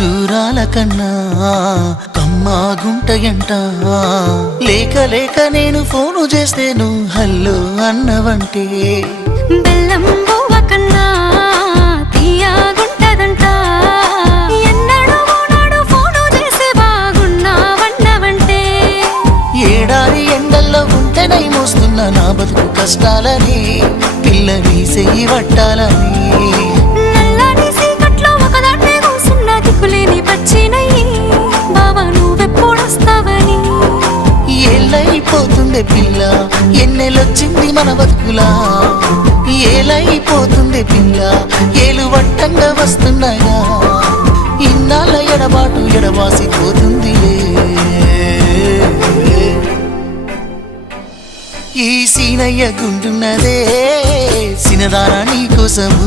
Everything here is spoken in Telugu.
ఖర్జూరాల కన్నా కమ్మాగుంటయంట లేక లేక నేను ఫోను చేస్తే నువ్వు హల్లో అన్నవంటే బెల్లం బువ్వ కన్నా తీయగుంటదంట ఎన్నడూ నాడు ఫోను చేసి బాగున్నావన్నవంటే ఏడాది ఎండల్లో ఉంటేనై మోస్తున్న నా బతుకు కష్టాలని పిల్లని చెయ్యి పట్టాలని నల్లని సీకట్లో ఒకదాన్నే కూసున్న దిక్కులేని పచ్చినయ్యి బావా నువ్వెప్పుడొస్తావని ఏళ్ళైపోతుందే పిల్ల ఎన్నెలొచ్చింది మన బతుకులా ఏలైపోతుందే పిల్ల ఏలు వట్టంగా వస్తున్నాయా ఇన్నాళ్ళ ఎడబాటు ఎడవాసిపోతుందిలే ఈ సీనయ్య గుంటున్నదే సినదారా నీ కోసము